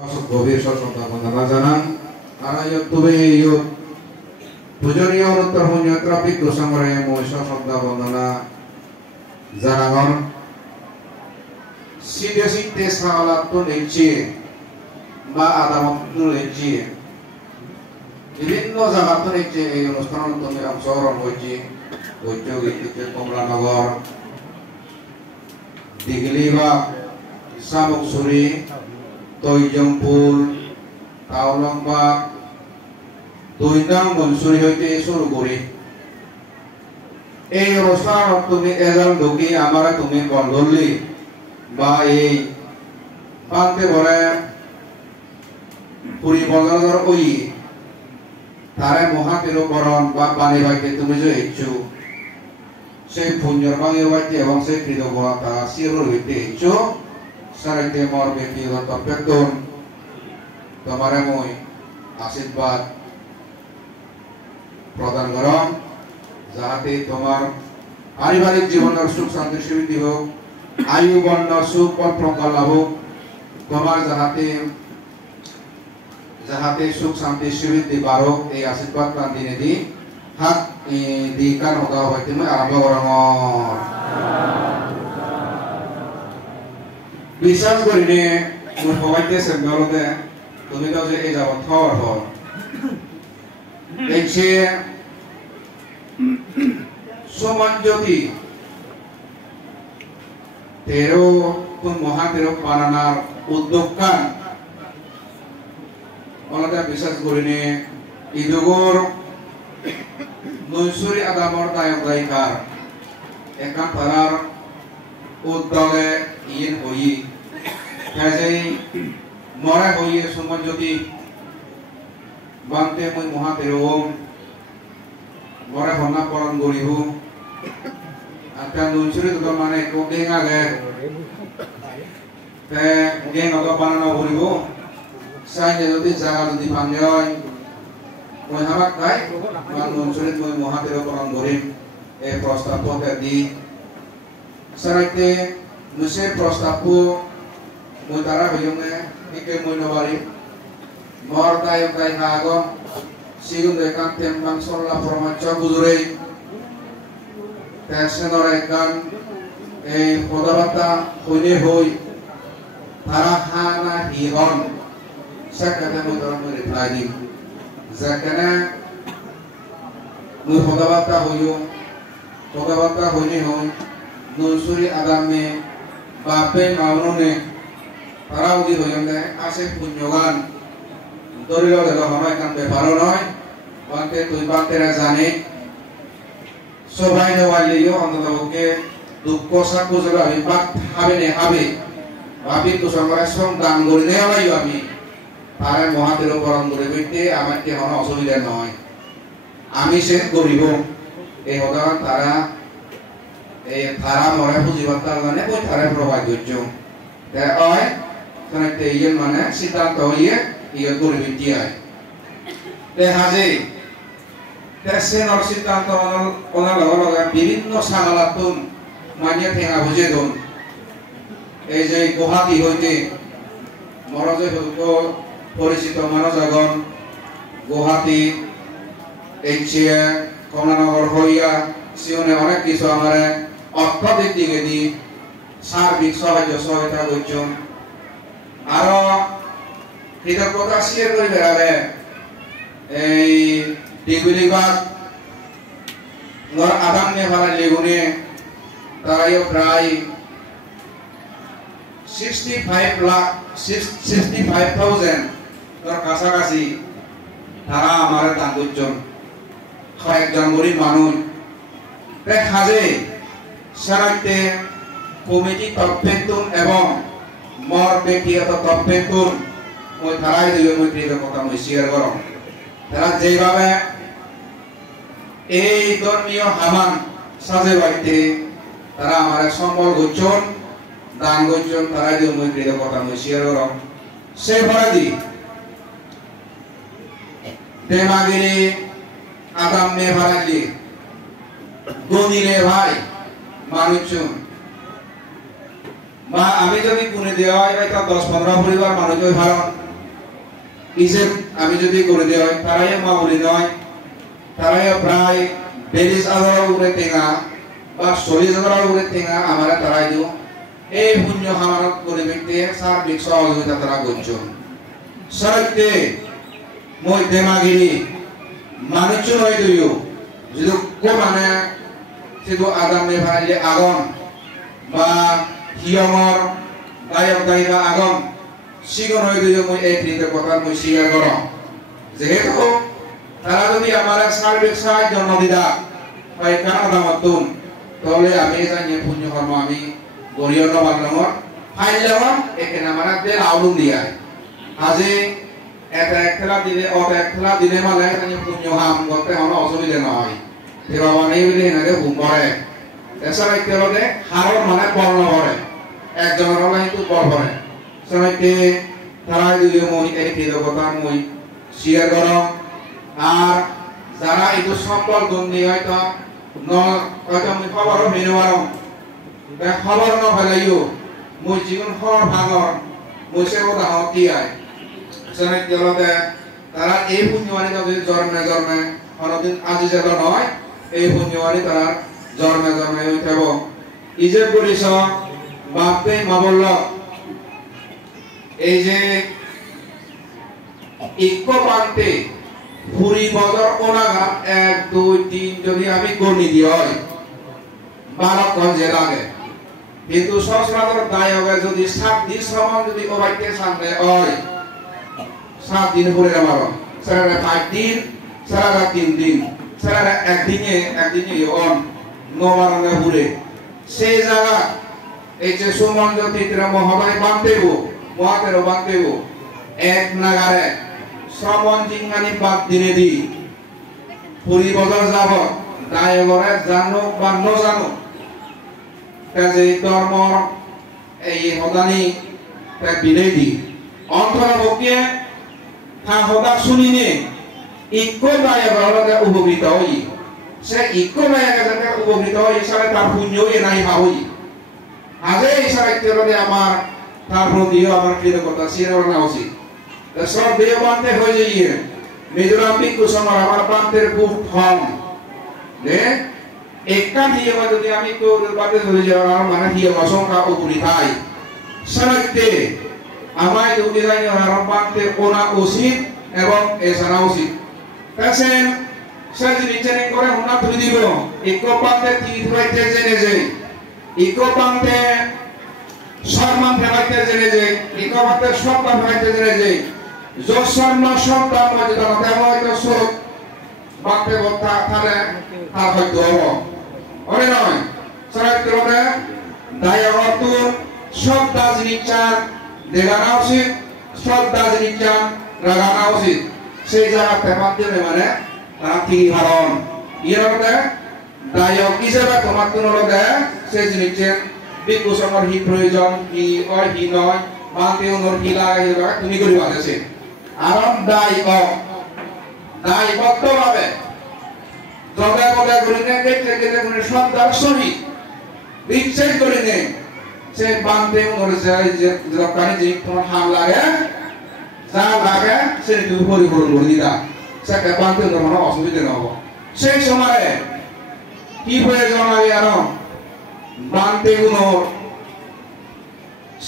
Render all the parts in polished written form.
গভীর সশ্রদ্ধা বন্দনা জানান আর ইউটিউবে পূজনীয় উত্তর পুণ্যত্রাপিক গোসামরে মই সশ্রদ্ধা বন্দনা জানাগর সিটে সিটে সালাত নেছি বা আদামত নেছি বিভিন্ন জায়গাতে নেছি এই অনুষ্ঠান তুমি অংশগ্রহণ হয়েছি ঐতিহ্য কমলানগর দিঘলিবাগ শামুকছড়ি তৈজমপুর তাওলংবাগ দৈনাং মনসুরি হইতে শুরু করি এই অনুষ্ঠান তুমি এজন ঢুকি আমার তুমি বন্ধলি বা এই পান্তে ভরে পুরী বন্দর ওই তারে মহাতিরকরণ বা পানি বাইতে তুমি যে ইচ্ছু সেই পুণ্যর বাঙে বাইতে এবং সেই কৃতজ্ঞতা শিরোর হইতে ইচ্ছু সারাইতে মর ব্যক্তিগত বেতন তোমারে মই আশীর্বাদ প্রদান করম যাহাতে তোমার পারিবারিক জীবনের সুখ শান্তি সমৃদ্ধি হোক আয়ু বর্ণ সুখ পদ প্রকার লাভ হোক তোমার যাহাতে সুখ শান্তি সমৃদ্ধি বাড়ক এই আশীর্বাদ প্রাণ দিনে দি হাত দি কান হতা হইতে মই আরম্ভ করম বিশ্বাস করিনি মোৰ সবাইতে চেম্বাৰতে তুমি তো যে এই যাব থৰ হল দেখছে সমানজ্যোতি 13 কোন মহাতেরক বানানোর উদ্যোগকান ওনাতে বিশ্বাস করিনি ইদুগর নৈসরি আদামর দায়ক দায়িকার একা তারার উদ্যোগে ইন হই কাজেই মরা হইয়ে সমাজজ্যোতি বান্তে মই মহাতেরম মরা হন্না পরণ গরিহু আটা নৈসরি তো মানে কোডিং আগে তে গেং অত বানানো গরিহু সাইনে যদি জায়গা যদি ভাঙে হয় মই হামাক গাই বা নৈসরি মই মহাতের পরণ গরিম এই প্রস্তাব দি সারাইতে মুসে প্রস্তাবু মই তারা হইনে একে মই নবারি মর দায়ক দায়িকা আগম সিগুন দেখান তেমবাং সরলা ফরমাচ্ছ বুজুরে তেসেনর একগান এই পদাবার্তা হইনে হই তারা হানা হিহন সেখানে মই তারা মই রিপ্লাই দিম যেখানে মই পদাবার্তা হইনে হই নৈসরি আদামে বাপে মাউনে তারা উদি হইনে আছে পুণ্যগান দরিল দেলো হয় কান ব্যাপারও নয় বান্তে তুই বান্তেরা জানে সবাই নেওয়ালিও অন্ততপক্ষে দুঃখ সাকু জলা আমি বাক হবে নে হবে ভাবি তো সবাই সং দান করে নেওয়াইও আমি তারে মহাতের পরম করে বইতে আমার কি কোনো অসুবিধা নয় আমি সে গরিব এই হদান তারা এই তারা মরে বুঝিবার তার মানে ওই তারে প্রভাব করছো তে হয় কারণে ইয়ে মানে সিদ্ধান্ত হইয়ে ইয়ে গরিব দিয়ে তে হাজে তেসেনর সিদ্ধান্ত ওনার লগে বিভিন্ন সাগালাতুন মানিয়ে ঠেঙা বুঝে দন এই যে গুয়াহাটি হইতে মরজে পরিচিত মানুষগণ গুয়াহাটি এইচিয়া কমলানগর হইয়া সিওনে অনেক কিছু আমার অর্থনৈতিক দিকে দি সার্বিক সাহায্য সহায়তা করছেন আরো কৃতজ্ঞতা শেয়ার করে বেড়াবে এই দিগুলিবাগ আদাম নে ভাড়া লেগুনে তারাইও প্রায় 65,000 কাছাকাছি তারা আমার দান করছেন কয়েকজন গরিব মানুষ দেখাজে সারাইতে কমিটি তৎপেতুন এবং মর ব্যক্তিগত তৎপেতুন মই তারাই দিবে মই কৃতজ্ঞতা মই শেয়ার করম তারা যেভাবে এই ধর্মীয় হামান সাজে বাড়িতে তারা আমার সম্বল গচ্ছন দান গচ্ছন তারাই দিবে মই কৃতজ্ঞতা মই শেয়ার করম সে ভাড়ি দেমাগিরি আদাম নে ভাড়ি গনিলে ভাই মানুষজন বা আমি যদি কোনে দেওয়া হয় এটা 10-15 পরিবার মানুষ ওই ভাড়া ইজে আমি যদি করে দেই তারাই মাউলি নয় তারাই প্রায় 42,000 উপরে টেঙা বা 40,000 উপরে টেঙা আমরা তারাই দিও এই পুণ্য হামারত করে ব্যক্তি সার্বিক সহযোগিতা তারা করছেন সরতে মই দেমাগিরি মানুষ নয় দিও যদি কো মানে সেতো আগামী ভাইলে আগন বা হিয়মর গায়ক গায়িকা আগন সিগন হয়ে দিও মই এই তিনটে কথা মই স্বীকার করো যেহেতু তারা যদি আমার সার্বিক সাহায্য নদিদা হয় কানা দামতুন তাহলে আমি জানি পুণ্য কর্ম আমি গরিয় নবালমর ফাইলাম এখানে আমরা দে আউলুম দিয়া আজি এটা একলা দিলে অত একলা দিলে মানে জানি পুণ্য হাম করতে হলো অসুবিধা নয় দেবা মানে বলে এনারে হুম করে এছাড়া কেবলে হারর মানে বর্ণ করে একজনের হলো কিন্তু বল করে সবাইকে তারা দিলে মই এই তিনটা মই শেয়ার করো আর যারা একটু সম্পদ গন্ডি হয়তো হয়তো মই খবরও মেনে পারো খবর ন ফেলাইও মই জীবন খবর ভাগর মই সে কথা হতি আয় সবাই কেবলে তারা এই পুণ্যবাণী যদি জন্মে জন্মে কোনদিন আজি যেত নয় এই পুণ্যবাণী তারা জন্মে জন্মে হয়ে থাকব ইজে করিস বাপে মাবল্ল এই যে ইকো পান্তে পুরি বদর ওনাঘাট 1 2 3 যদি আমি গণি দিই হয় 12 গঞ্জে লাগে কিন্তু সহস্রাদর দায়কে যদি 7 দিন সমান যদি ওবাইতে সামনে হয় 7 দিন পরে আমার সারা 5 দিন সারা 3 দিন সারা একদিনে অন নবারঙ্গে ঘুরে সেই জায়গা এই যে সুমন জ্যোতির মহোদয় বানতেব মহাতের বানতেব এক নাগারে শ্রবণ জিঙ্গানি বাদ দিনে দি পুরী বদর যাব দায়গরে জানো বা ন জানো কাজে ধর্ম এই হদানি তা বিদায় দি অন্তর বকিয়ে থা হদা শুনিনে ইকো দায়গরে উপকৃত হই সে ইকো দায়গরে উপকৃত হই সারে তার পুণ্য এ নাই হই আজে ইশারা কেবলে আমার তার প্রতি আমার কৃতজ্ঞতা স্বীকার করা উচিত সব দেহ বানতে হয়ে যাইয়ে মিজোরাম বিকু সমর আমার বানতের খুব কম দে একটা দিয়ে যদি আমি তো বাদে হয়ে যাওয়ার আর মানে দিয়ে অসংখ্য উপরি তাই সারাতে আমায় দুটি জানি আর বানতে ওনা উচিত এবং এছাড়া উচিত পেশেন্ট সার্জারি ট্রেনিং করে ওনা তুলে দিব ইকো বানতে তিন হইতে জেনে যাই ইকো বানতে সম্মান ফেলাইতে জেনে যাই ইকো বানতে সম্মান ফেলাইতে জেনে যাই যশর্মা সম্মান মধ্যে তারা হয়তো সব বাপে বত্তা তাহলে তার হয়তো হবো ওরে নয় সরাইতে দায়গতুর সব দাজনিচার দেগানা উচিত সব দাজনিচার রাগানা উচিত সেই জায়গাতে মাধ্যমে মানে তারা তিনি হারণ ইয়ের মধ্যে দায়ক হিসেবে তোমার তুলনাতে সেই জিনিসের বিকু সমর হি প্রয়োজন হি ওই হি নয় বান্তে অনুর হি লাগে তুমি করিবা আছে আরাম দায়বদ্ধ ভাবে জগা বলে করিনে কেটে কেটে করে সব দর্শনী বিচ্ছেদ করিনে সে বান্তে অনুর যায় যে দোকানে যে তোমার হাম লাগে যা লাগে সে তুমি পরিপূরণ করে দিলা সেটা বান্তে অনুর কোনো অসুবিধা না হবে সেই সময়ে কি প্রয়োজন হয় আর বান্তে অনুর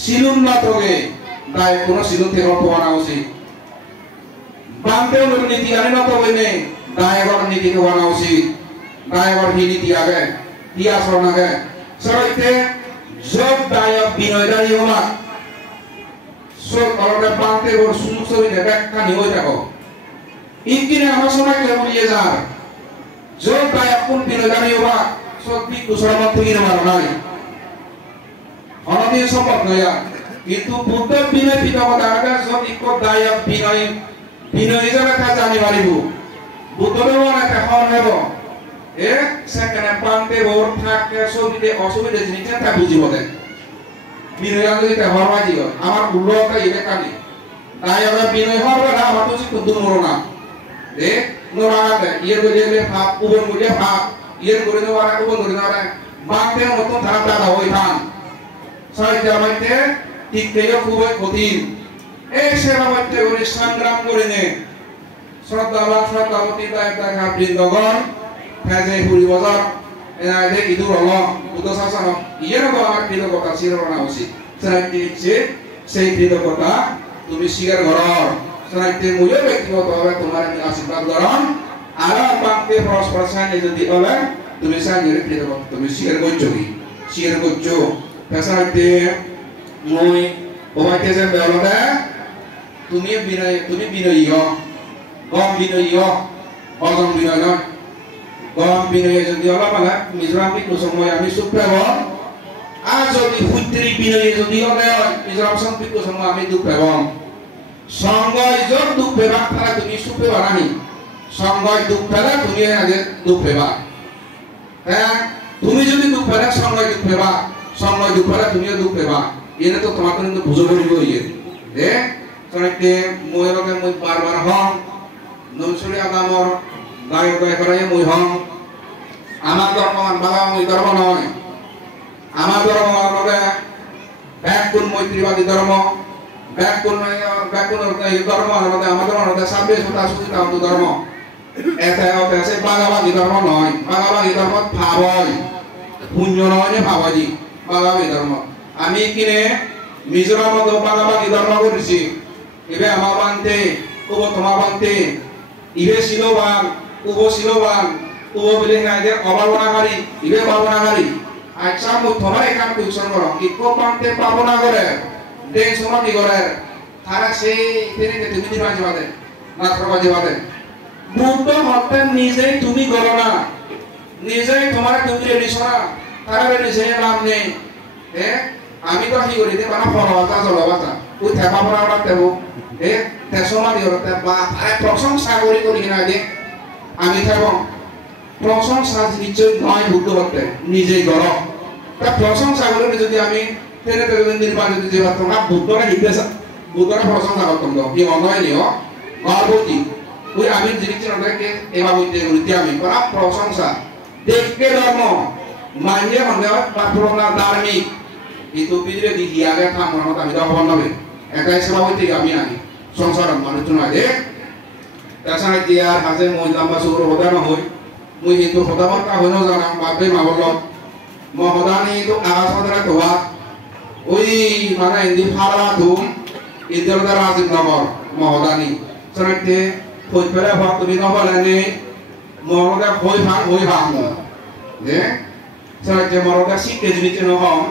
সিলুন না তোগে তাই কোন সিলুন থেকে অপমানা উচিত বান্তে অনুর নীতি আনে না তো বইনে দায়গর নীতি হওয়া উচিত দায়গর নীতি আগে কি আচরণ আগে সরাইতে সব দায়ক বিনয়দারি হওয়া সব অলরে বান্তে ওর সুযোগ সুবিধা ব্যাখ্যা নিয়ে থাকো ইনকিনে আমার সময় কেমন ইয়ে যার সব দায়ক কোন বিনয়দারি হওয়া সব বিকু সরবত থেকে নেওয়ার নয় অনদিন সম্ভব নয় কিন্তু বুদ্ধ বিনয় পিতামাতা আগে সব ইকো দায়ক বিনয় বিনয় হিসাবে তা জানি পারিব বুদ্ধদেব একটা হন হেব এ সেখানে পান্তে ওর থাকে সুবিধে অসুবিধে জিনিস তা বুঝিব দেয় বিনয় যদি তা হরমা দিব আমার উল্লকা ইবে কানি দায়ক বিনয় হরবে না আমার তো খুব দুমরো না দে নোরাতে ইয়ের গজেলে ভাব উপর গজে ভাব ইয়ের গরে নোরা উপর গরে নোরা বাঁধতে মতো ধারা দাদা হই থান সাইতে আমাইতে ঠিক থেকে খুবই কঠিন এই সেবা করতে করে সংগ্রাম করে নে শ্রদ্ধাবান শ্রদ্ধাবতী তাই বৃন্দগণ ফেজে পুরি বাজার এনাদে ইদুর হল বুদ্ধ শাসন ইয়ের তো আমার কৃতজ্ঞতা শিরোনা উচিত সেনাইতে সেই কৃতজ্ঞতা তুমি স্বীকার করো সেনাইতে মুজো ব্যক্তিগতভাবে তোমার আমি আশীর্বাদ করন আর বাংতে পরস্পর সাহায্য যদি বলে তুমি সাহায্যের কৃতজ্ঞতা তুমি স্বীকার করছো কি স্বীকার করছো সেনাইতে মই ওবাইতে যে বেলদে তুমি বিনয়ী গম বিনয়ী অগম বিনয় নয় গম বিনয়ী যদি অলপ আলা মিজোরাম পিকু সময় আমি সুপ্রেম আর যদি হুত্রি বিনয়ী যদি হলে মিজোরাম সং পিকু সময় আমি দুপ্রেম সংগয় যত দুঃখ পেবা তারা তুমি সুখ পেবা নাহি সংগয় দুঃখ পেলে তুমি আগে দুঃখ পেবা হ্যাঁ তুমি যদি দুঃখ পেলে সংগয় দুঃখ পেবা সংগয় দুঃখ পেলে তুমিও দুঃখ পেবা এনে তো তোমাকে কিন্তু বুঝো করিব ইয়ে দে সনকে ময়রকে মই বারবার হং নমসুরি আদামর দায় দায় করে মই হং আমার ধর্ম বাবা মই ধর্ম নয় আমার ধর্ম মানে ব্যাকুল মৈত্রীবাদী ধর্ম ব্যাকুল ধর্ম আমাদের আমাদের আমাদের সাবে সুতা সুতা ধর্ম এটা সে বাগাবাগী ধর্ম নয় বাগাবাগী ধর্ম ভাবই পুণ্য নয় ভাবাজি বাগাবাগী ধর্ম আমি কিনে মিজোরাম বাগাবাগী ধর্ম করেছি এবে আমার বানতে উব তোমার বানতে ইবে শিলবান উব শিলবান উব বিলে গাইদের অভাবনাকারী ইবে ভাবনাকারী আচ্ছা মই তোমার একান কুইশন করো ইকো বানতে পাবনা করে দেশ সমাধি করে তারা সেই তিনি তুমি নির্বাচন বাদে মাত্রবাজি বাদে বুদ্ধ হত্যা নিজেই তুমি করো না নিজেই তোমার তুমি রেডিসনা তারা রেডিসে নাম নেই আমি তো কি করি মানে ফলবাতা জলবাতা ওই থেপা পড়া দেব সমাধি করতে বা প্রশংসা করি কিনা দে আমি থাকব প্রশংসা নিশ্চয় নয় বুদ্ধ হত্যা নিজেই কর তা প্রশংসা করে যদি আমি তেনে তেনে নির্বাচিত যে তোমরা বুদ্ধরা নির্দেশ বুদ্ধরা প্রশংসা করতাম তো কি অনয় নিও গর্বতী ওই আমি জিনিস এবার বলতে আমি করা প্রশংসা দেখকে ধর্ম মাইনে হলে বা পুরোনা ধার্মিক itu bidre di hiaga tham orang kami dah kawan nabe, ekai sebab itu kami ani, সংসার মানুষ না দে, তাছাড়া তিয়ার হাজে মই লম্বা সুর হতা না হই, মই কিন্তু হতা বার্তা হই না জানা বাপে মাবল, মহদানি তো আগাছাদরা তোয়া, ওই মানে ইন্দি ফালা ধুম, ইন্দরদার আজিম নগর মহদানি, সেনাইতে হই পেলে ভাগ তুমি নবলেনে, মহদা হই ভাগ দে, সেনাইতে মহদা শিখে জিনিস নহম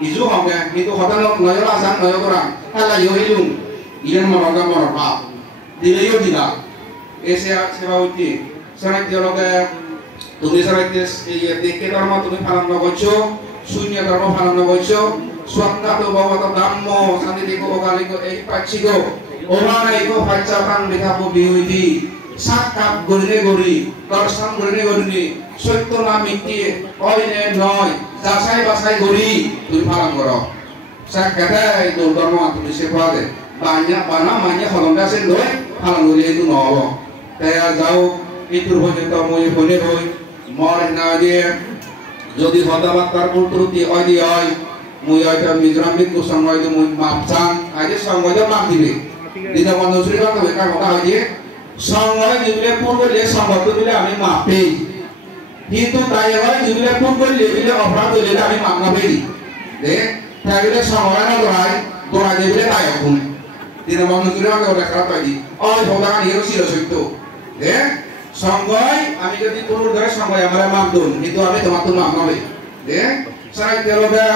isu hongga itu hotel noyo rasan noyo kurang ala yo ilung iyan moroga morapa dileyo dila ese seba uti sanak jologa তুমি সারাইতে এই দেখে ধর্ম তুমি পালন করছো শূন্য ধর্ম পালন করছো সত্তাত ভগবত ধম্ম শান্তি দেখো কালিক এই পাচ্ছি গো ওমানাই গো পাচ্চা প্রাণ দেখাবো বিহুইতি সাক্ষাৎ গরিনে গরি দর্শন গরিনে গরিনি সত্য না মিথ্যে অইনে নয় যাচাই বাছাই গরি তুমি পালন করো সাক্ষাৎ এই ধর্ম তুমি শেখা দে বানিয়া বানা মানিয়া হলঙ্গা সে লয় পালন করি এই নহব তাই যাও ইতুর পর্যন্ত মই হলে হই মর না দিয়ে যদি কথাবার্তার ভুল ত্রুটি হয় মই হয়তো মিজোরাম বিকু সময় মই মাপ চান আগে সময় মাপ দিবে দিদা বন্ধু শ্রী কথা বেকার কথা হয় দিয়ে সময় দিলে পূর্ব দিলে সম্ভব দিলে আমি মাপ পেই কিন্তু তাই হয় দিলে পূর্ব দিলে অপরাধ দিলে আমি মাপ না পেই দে তাইলে সময় না দোড়াই দিলে তাই এখন দিদা বন্ধু শ্রী কথা বেকার কথা দি ওই ভগবান হিরো ছিল সত্য দে সংগয় আমি যদি পুরুষ ধরে সংগয় আমরা মাপ দুন কিন্তু আমি তোমার তো মাপ নবে দে সারাই তেলবে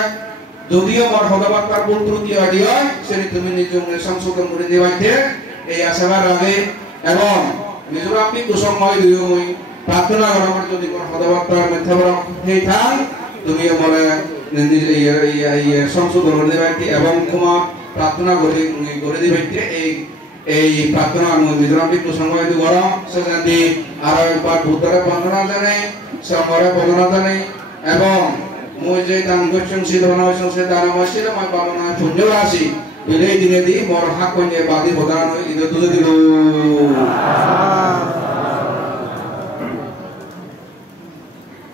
যদিও আমার ভগবান ভুল ত্রুটি হয় সেটি তুমি নিজ সংশোধন করে দেবাইতে এই আশাবার আগে এবং নিজের আপনি কুসংময় দিও মই প্রার্থনা করার যদি কোন ভগবান মিথ্যাবরণ হেই থাক তুমি বলে সংশোধন করে দেবাইতে এবং ক্ষমা প্রার্থনা করে দিবাইতে এই প্রার্থনা মিজোরাম বিকু সময় দি গরম সেখানে আরো একবার বুদ্ধরে বন্দনা জানাই সমরে বন্দনা জানাই এবং মই যে দান করছেন সিদ্ধনায় সংসে দানময় ছিল মই পাবনা পুণ্য রাশি বিলেই দিনে দি মোর হাক কইনে বাদি প্রদান ইদে তুলে দিল